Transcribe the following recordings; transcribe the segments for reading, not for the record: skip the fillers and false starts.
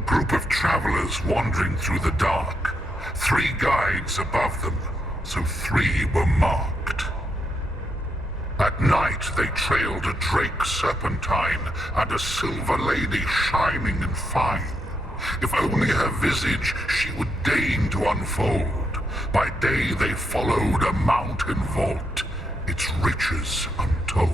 A group of travelers wandering through the dark. 3 guides above them, so 3 were marked. At night they trailed a drake serpentine and a silver lady shining and fine. If only her visage she would deign to unfold. By day they followed a mountain vault, its riches untold.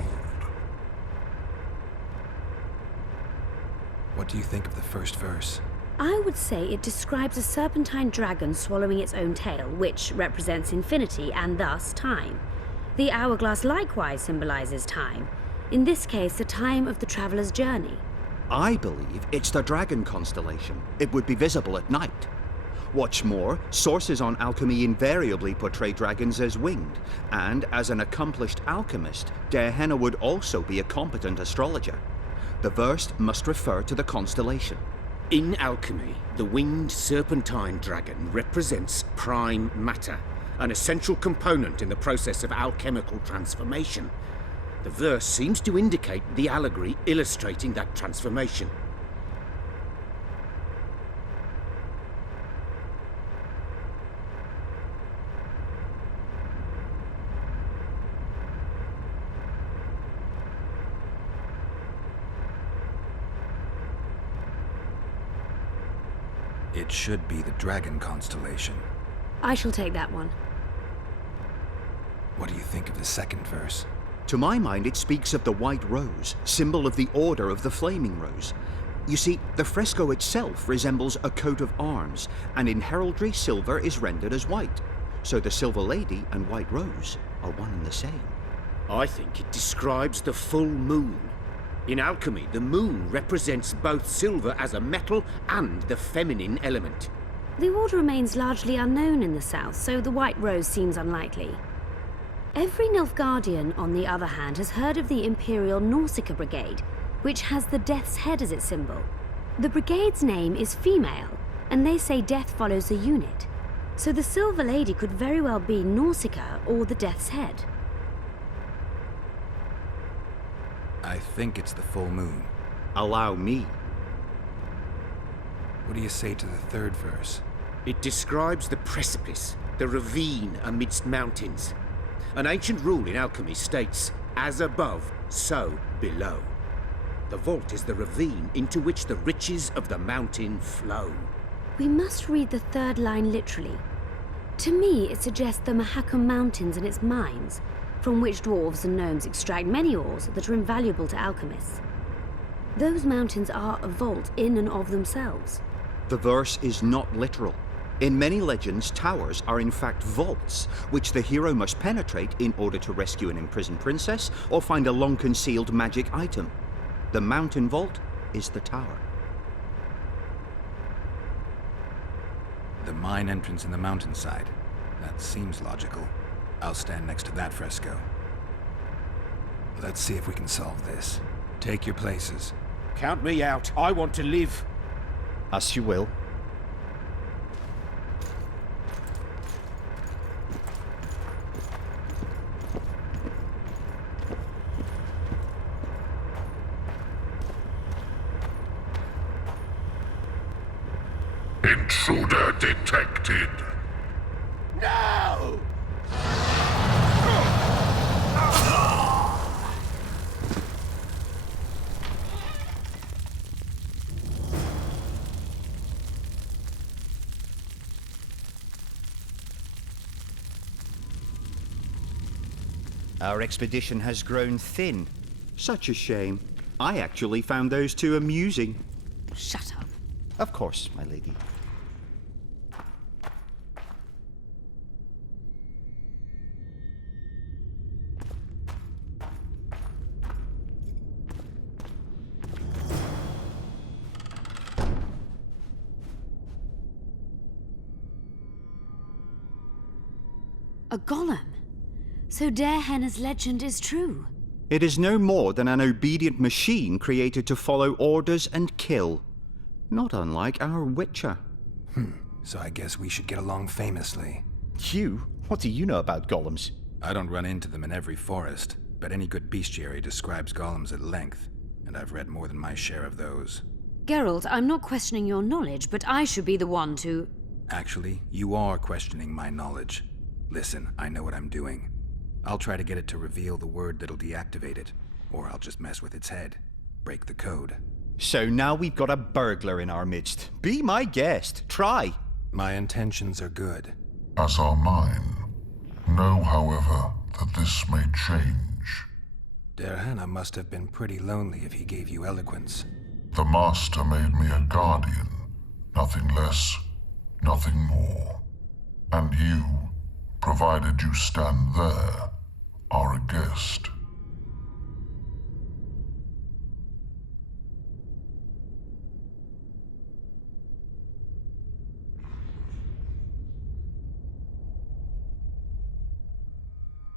What do you think of the first verse? I would say it describes a serpentine dragon swallowing its own tail, which represents infinity and thus time. The hourglass likewise symbolizes time, in this case the time of the traveler's journey. I believe it's the dragon constellation. It would be visible at night. What's more, sources on alchemy invariably portray dragons as winged, and as an accomplished alchemist, Dearhenna would also be a competent astrologer. The verse must refer to the constellation. In alchemy, the winged serpentine dragon represents prime matter, an essential component in the process of alchemical transformation. The verse seems to indicate the allegory illustrating that transformation. It should be the dragon constellation. I shall take that one. What do you think of the second verse? To my mind, it speaks of the white rose, symbol of the Order of the Flaming Rose. You see, the fresco itself resembles a coat of arms, and in heraldry, silver is rendered as white. So the Silver Lady and White Rose are one and the same. I think it describes the full moon. In alchemy, the moon represents both silver as a metal and the feminine element. The order remains largely unknown in the south, so the White Rose seems unlikely. Every Nilfgaardian, on the other hand, has heard of the Imperial Nausicaa Brigade, which has the Death's Head as its symbol. The brigade's name is female, and they say death follows the unit. So the Silver Lady could very well be Nausicaa or the Death's Head. I think it's the full moon. Allow me. What do you say to the third verse? It describes the precipice, the ravine amidst mountains. An ancient rule in alchemy states, as above, so below. The vault is the ravine into which the riches of the mountain flow. We must read the third line literally. To me, it suggests the Mahakam Mountains and its mines, from which dwarves and gnomes extract many ores that are invaluable to alchemists. Those mountains are a vault in and of themselves. The verse is not literal. In many legends, towers are in fact vaults, which the hero must penetrate in order to rescue an imprisoned princess or find a long-concealed magic item. The mountain vault is the tower. The mine entrance in the mountainside. That seems logical. I'll stand next to that fresco. Let's see if we can solve this. Take your places. Count me out. I want to live. As you will. Intruder detected. No! Our expedition has grown thin. Such a shame. I actually found those two amusing. Shut up. Of course, my lady. A golem. So Dearhenna's legend is true. It is no more than an obedient machine created to follow orders and kill. Not unlike our Witcher. So I guess we should get along famously. You? What do you know about golems? I don't run into them in every forest, but any good bestiary describes golems at length, and I've read more than my share of those. Geralt, I'm not questioning your knowledge, but I should be the one to... Actually, you are questioning my knowledge. Listen, I know what I'm doing. I'll try to get it to reveal the word that'll deactivate it, or I'll just mess with its head. Break the code. So now we've got a burglar in our midst. Be my guest. Try. My intentions are good. As are mine. Know, however, that this may change. Dearhenna must have been pretty lonely if he gave you eloquence. The Master made me a guardian. Nothing less, nothing more. And you, provided you stand there, are a guest.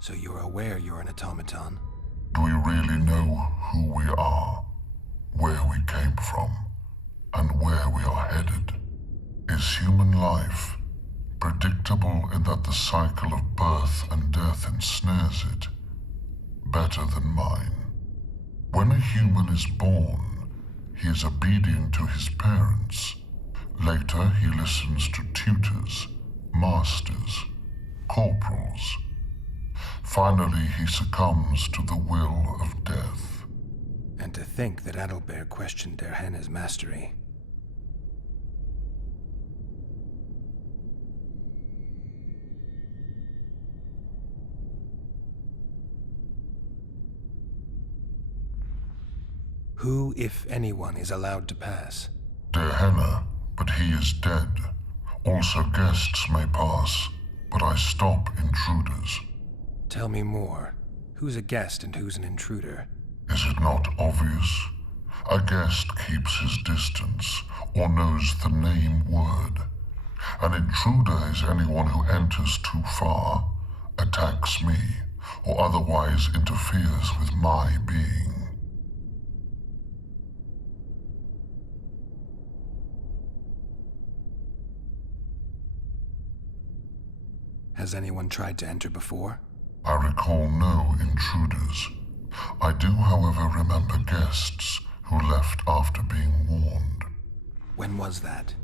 So you're aware you're an automaton? Do we really know who we are, where we came from, and where we are headed? Is human life predictable in that the cycle of birth and death ensnares it, better than mine? When a human is born, he is obedient to his parents. Later, he listens to tutors, masters, corporals. Finally, he succumbs to the will of death. And to think that Adalbert questioned Dearhenna's mastery. Who, if anyone, is allowed to pass? Dearhenna, but he is dead. Also guests may pass, but I stop intruders. Tell me more. Who's a guest and who's an intruder? Is it not obvious? A guest keeps his distance, or knows the name word. An intruder is anyone who enters too far, attacks me, or otherwise interferes with my being. Has anyone tried to enter before? I recall no intruders. I do, however, remember guests who left after being warned. When was that?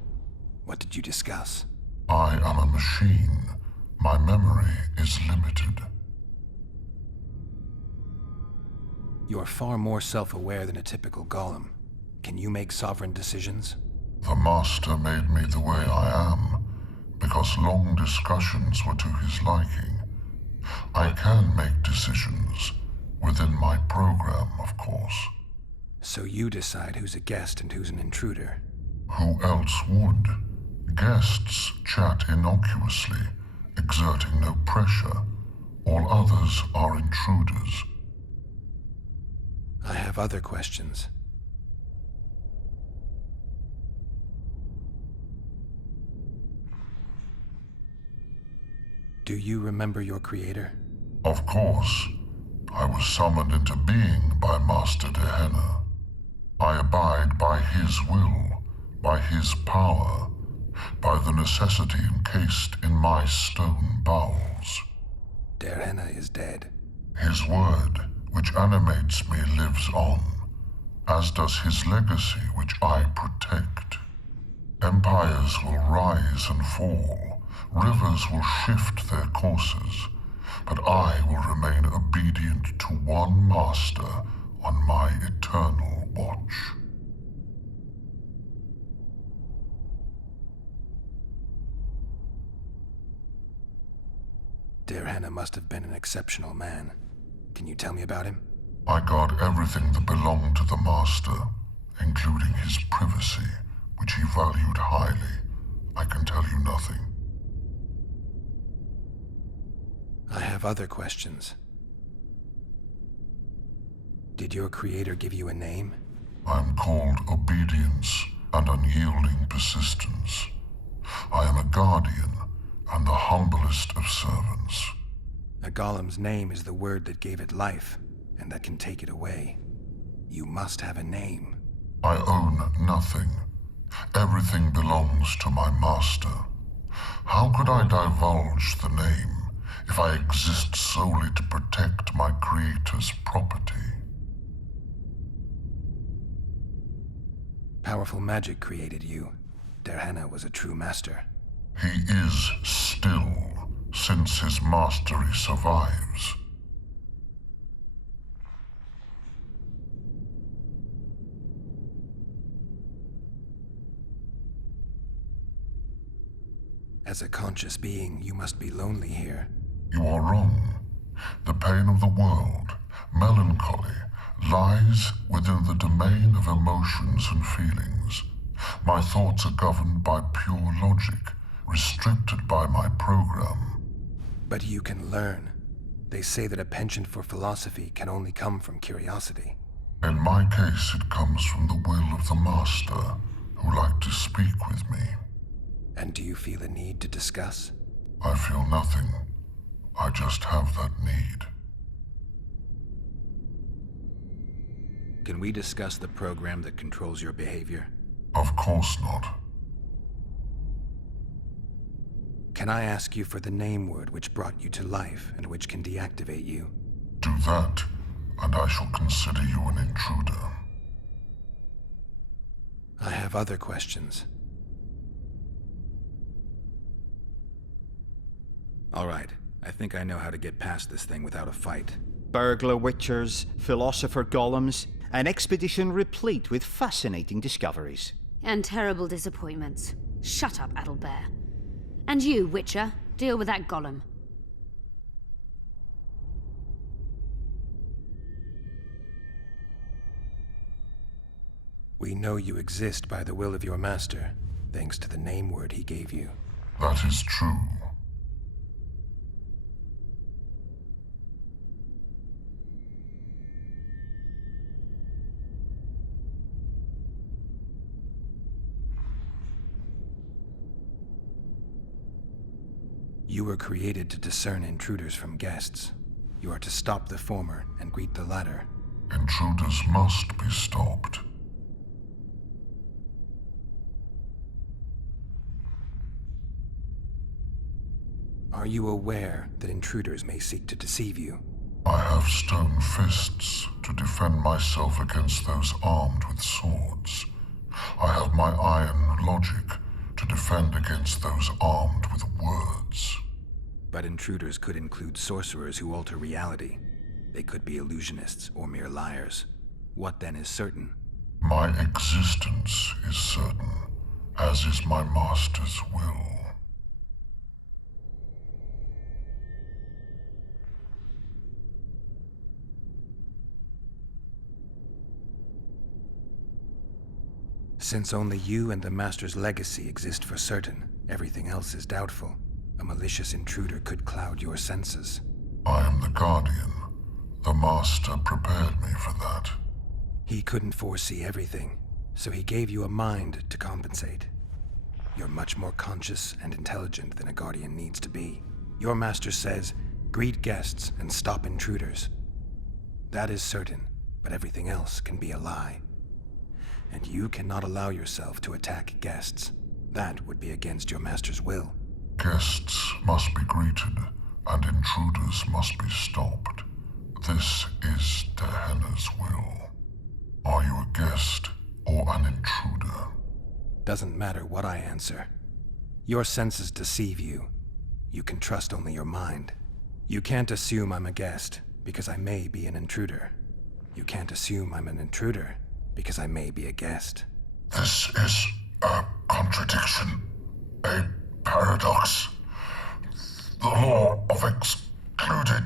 What did you discuss? I am a machine. My memory is limited. You're far more self-aware than a typical Golem. Can you make sovereign decisions? The Master made me the way I am, because long discussions were to his liking. I can make decisions, within my program, of course. So you decide who's a guest and who's an intruder? Who else would? Guests chat innocuously, exerting no pressure. All others are intruders. I have other questions. Do you remember your creator? Of course. I was summoned into being by Master Dearhenna. I abide by his will, by his power, by the necessity encased in my stone bowels. Dearhenna is dead. His word, which animates me, lives on, as does his legacy, which I protect. Empires will rise and fall, rivers will shift their courses, but I will remain obedient to one master on my eternal watch. Dearhenna must have been an exceptional man. Can you tell me about him? I guard everything that belonged to the Master, including his privacy, which he valued highly. I can tell you nothing. I have other questions. Did your creator give you a name? I am called obedience and unyielding persistence. I am a guardian and the humblest of servants. A golem's name is the word that gave it life, and that can take it away. You must have a name. I own nothing. Everything belongs to my master. How could I divulge the name if I exist solely to protect my creator's property? Powerful magic created you. Dearhenna was a true master. He is still, since his mastery survives. As a conscious being, you must be lonely here. You are wrong. The pain of the world, melancholy, lies within the domain of emotions and feelings. My thoughts are governed by pure logic, restricted by my program. But you can learn. They say that a penchant for philosophy can only come from curiosity. In my case, it comes from the will of the Master, who liked to speak with me. And do you feel a need to discuss? I feel nothing. I just have that need. Can we discuss the program that controls your behavior? Of course not. Can I ask you for the name word which brought you to life and which can deactivate you? Do that, and I shall consider you an intruder. I have other questions. All right, I think I know how to get past this thing without a fight. Burglar witchers, philosopher golems, an expedition replete with fascinating discoveries. And terrible disappointments. Shut up, Adelbear. And you, Witcher, deal with that golem. We know you exist by the will of your master, thanks to the name word he gave you. That is true. You were created to discern intruders from guests. You are to stop the former and greet the latter. Intruders must be stopped. Are you aware that intruders may seek to deceive you? I have stone fists to defend myself against those armed with swords. I have my iron logic to defend against those armed with words. But intruders could include sorcerers who alter reality. They could be illusionists or mere liars. What then is certain? My existence is certain, as is my master's will. Since only you and the Master's legacy exist for certain, everything else is doubtful. A malicious intruder could cloud your senses. I am the Guardian. The Master prepared me for that. He couldn't foresee everything, so he gave you a mind to compensate. You're much more conscious and intelligent than a Guardian needs to be. Your Master says, greet guests and stop intruders. That is certain, but everything else can be a lie. And you cannot allow yourself to attack guests. That would be against your Master's will. Guests must be greeted, and intruders must be stopped. This is Dearhenna's will. Are you a guest or an intruder? Doesn't matter what I answer. Your senses deceive you. You can trust only your mind. You can't assume I'm a guest, because I may be an intruder. You can't assume I'm an intruder, because I may be a guest. This is a contradiction, a paradox. The law of excluded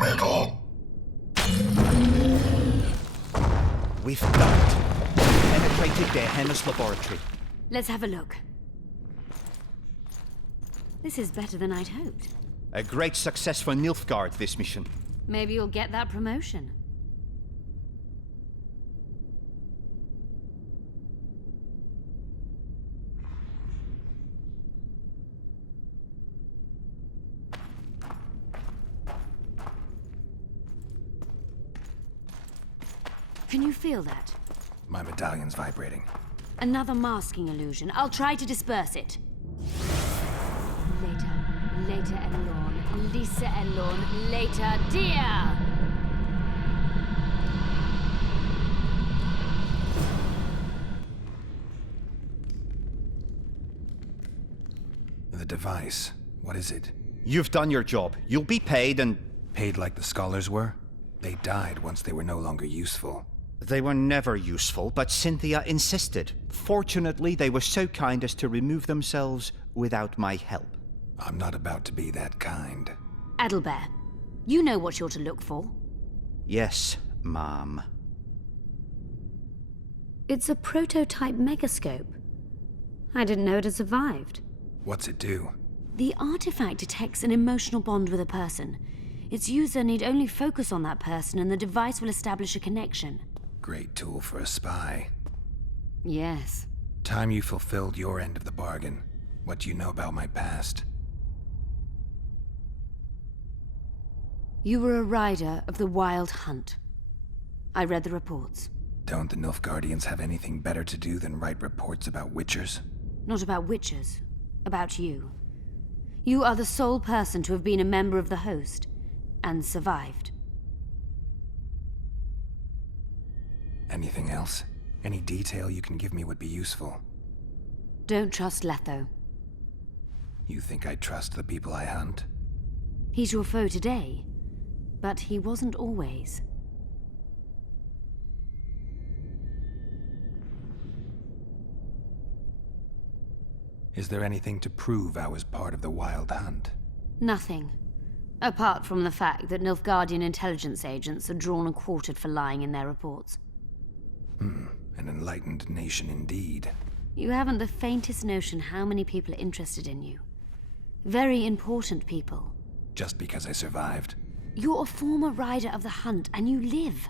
middle. We've done it. Penetrated Dearhenna's laboratory. Let's have a look. This is better than I'd hoped. A great success for Nilfgaard, this mission. Maybe you'll get that promotion. Can you feel that? My medallion's vibrating. Another masking illusion. I'll try to disperse it. Later Elorn. Lisa Elorn. Later, dear! device. What is it? You've done your job. You'll be paid and... Paid like the scholars were? They died once they were no longer useful. They were never useful, but Cynthia insisted. Fortunately, they were so kind as to remove themselves without my help. I'm not about to be that kind. Adelbert, you know what you're to look for. Yes, ma'am. It's a prototype megascope. I didn't know it had survived. What's it do? The artifact detects an emotional bond with a person. Its user need only focus on that person and the device will establish a connection. Great tool for a spy. Yes. Time you fulfilled your end of the bargain. What do you know about my past? You were a rider of the Wild Hunt. I read the reports. Don't the Nilfgaardians have anything better to do than write reports about witchers? Not about witches. About you. You are the sole person to have been a member of the host, and survived. Anything else? Any detail you can give me would be useful. Don't trust Letho. You think I trust the people I hunt? He's your foe today, but he wasn't always. Is there anything to prove I was part of the Wild Hunt? Nothing. Apart from the fact that Nilfgaardian intelligence agents are drawn and quartered for lying in their reports. An enlightened nation indeed. You haven't the faintest notion how many people are interested in you. Very important people. Just because I survived? You're a former rider of the hunt, and you live.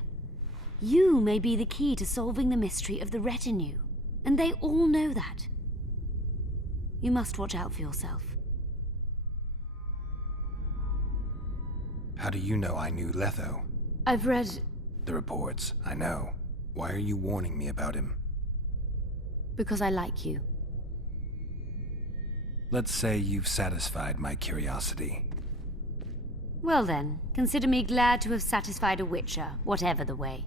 You may be the key to solving the mystery of the retinue, and they all know that. You must watch out for yourself. How do you know I knew Letho? I've read... The reports, I know. Why are you warning me about him? because I like you. Let's say you've satisfied my curiosity. Well then, consider me glad to have satisfied a witcher, whatever the way.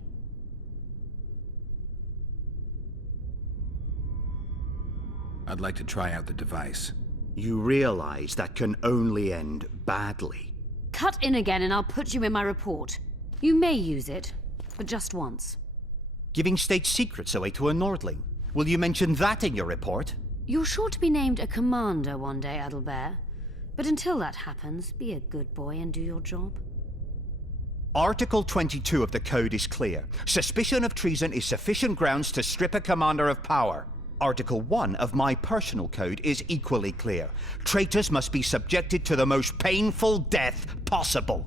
I'd like to try out the device. You realize that can only end badly. Cut in again and I'll put you in my report. You may use it, but just once. Giving state secrets away to a Nordling. Will you mention that in your report? You're sure to be named a commander one day, Adelbert. But until that happens, be a good boy and do your job. Article 22 of the Code is clear. Suspicion of treason is sufficient grounds to strip a commander of power. Article 1 of my personal code is equally clear. Traitors must be subjected to the most painful death possible.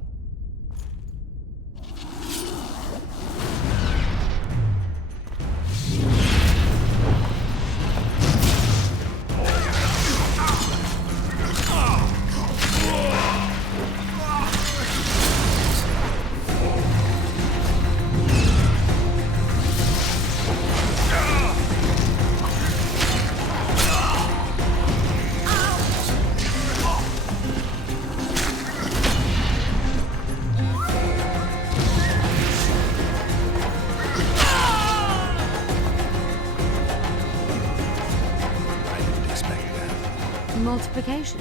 Multiplication.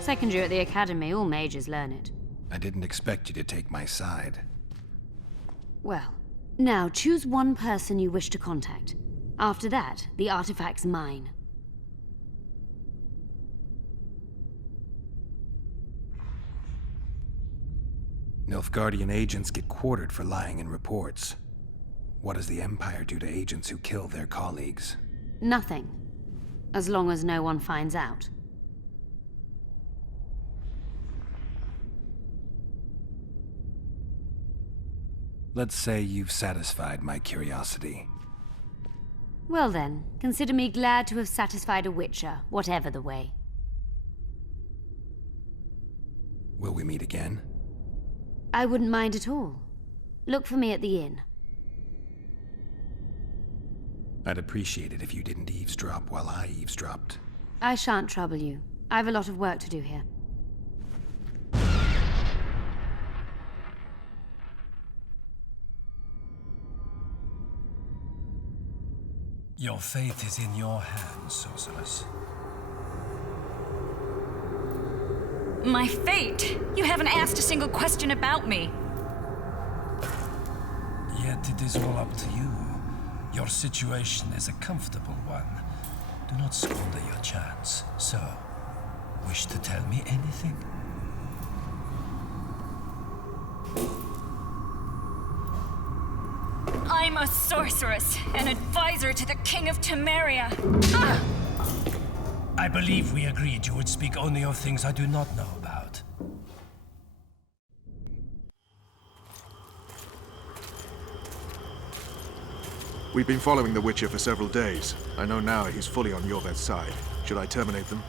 Second year at the academy, all mages learn it. I didn't expect you to take my side. Well, now choose one person you wish to contact. After that, the artifact's mine. Nilfgaardian agents get quartered for lying in reports. What does the Empire do to agents who kill their colleagues? Nothing. As long as no one finds out. Let's say you've satisfied my curiosity. Well then, consider me glad to have satisfied a witcher, whatever the way. Will we meet again? I wouldn't mind at all. Look for me at the inn. I'd appreciate it if you didn't eavesdrop while I eavesdropped. I shan't trouble you. I've a lot of work to do here. Your fate is in your hands, sorceress. My fate? You haven't asked a single question about me. Yet it is all up to you. Your situation is a comfortable one. Do not squander your chance. So, wish to tell me anything? I'm a sorceress, an advisor to the King of Temeria. Ah! I believe we agreed you would speak only of things I do not know about. We've been following the Witcher for several days. I know now he's fully on Iorveth's side. Should I terminate them?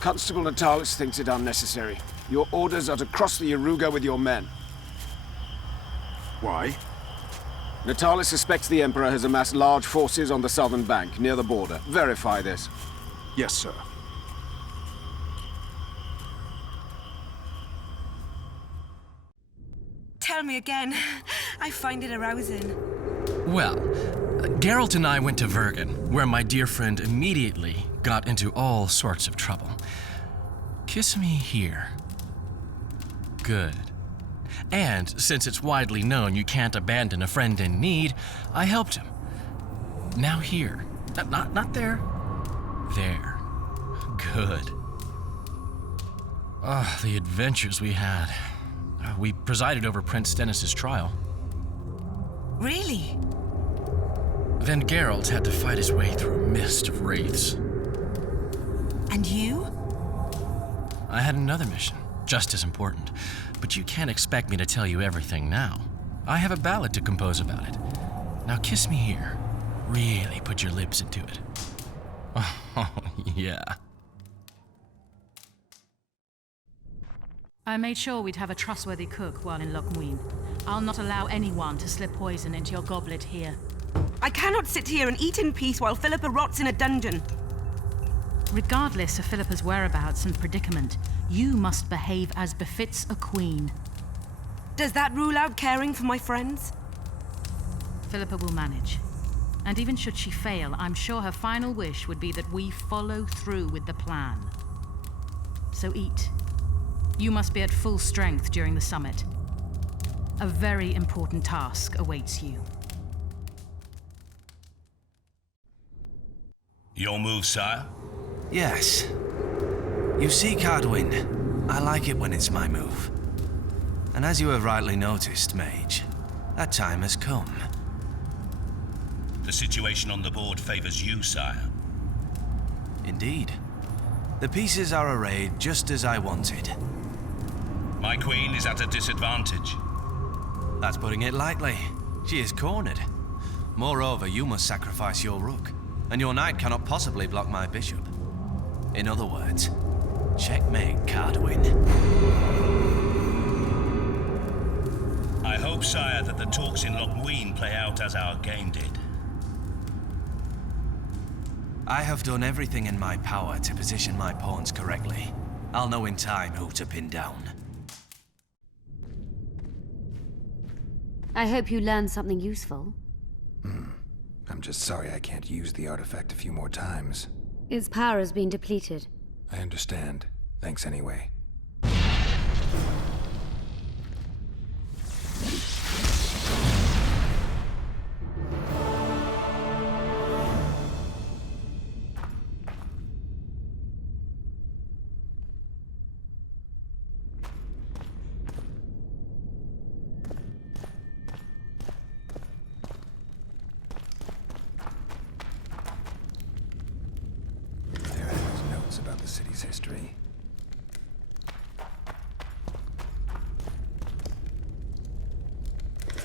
Constable Natalis thinks it unnecessary. Your orders are to cross the Yaruga with your men. Why? Natalis suspects the Emperor has amassed large forces on the southern bank, near the border. Verify this. Yes, sir. Tell me again. I find it arousing. Well, Geralt and I went to Vergen, where my dear friend immediately got into all sorts of trouble. Kiss me here. Good. And since it's widely known you can't abandon a friend in need, I helped him. Now here. Not there. There. Good. Ah, the adventures we had. We presided over Prince Stennis' trial. Really? Then Geralt had to fight his way through a mist of wraiths. And you? I had another mission, just as important. But you can't expect me to tell you everything now. I have a ballad to compose about it. Now kiss me here. Really put your lips into it. Oh, yeah. I made sure we'd have a trustworthy cook while in Lochmuin. I'll not allow anyone to slip poison into your goblet here. I cannot sit here and eat in peace while Philippa rots in a dungeon. Regardless of Philippa's whereabouts and predicament, you must behave as befits a queen. Does that rule out caring for my friends? Philippa will manage. And even should she fail, I'm sure her final wish would be that we follow through with the plan. So eat. You must be at full strength during the summit. A very important task awaits you. Your move, sire? Yes. You see, Cardwin, I like it when it's my move. And as you have rightly noticed, Mage, that time has come. The situation on the board favors you, sire. Indeed. The pieces are arrayed just as I wanted. My queen is at a disadvantage. That's putting it lightly. She is cornered. Moreover, you must sacrifice your rook, and your knight cannot possibly block my bishop. In other words, checkmate, Cardwin. I hope, sire, that the talks in Lochmuin play out as our game did. I have done everything in my power to position my pawns correctly. I'll know in time who to pin down. I hope you learned something useful. I'm just sorry I can't use the artifact a few more times. Its power has been depleted. I understand. Thanks anyway. About the city's history.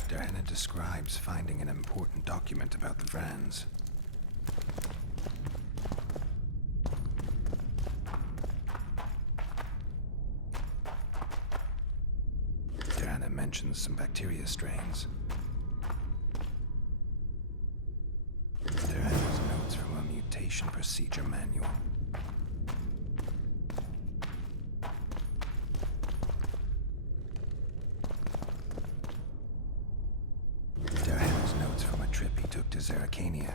Dearhenna describes finding an important document about the Vrans. Dearhenna mentions some bacteria strains. Dearhenna's notes from a mutation procedure manual. Dearhenna's notes from a trip he took to Zerrikania.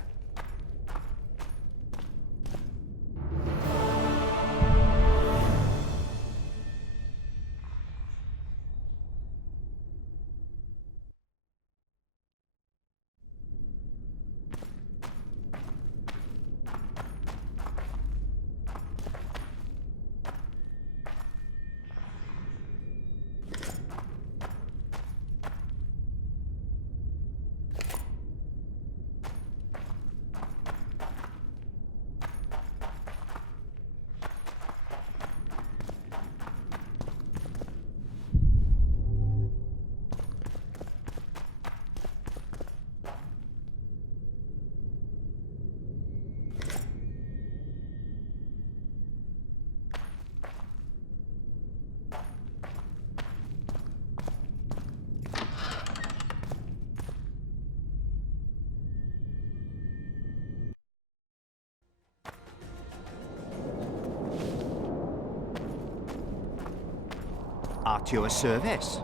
At your service.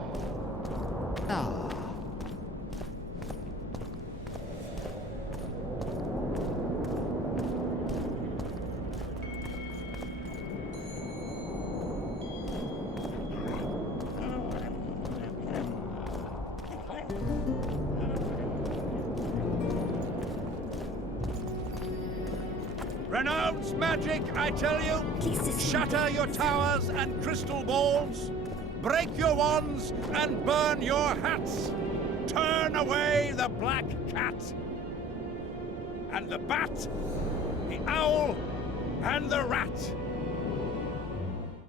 Ah. Renounce magic, I tell you! Shatter your towers and crystal balls! Break your wands and burn your hats! Turn away the black cat! And the bat, the owl, and the rat!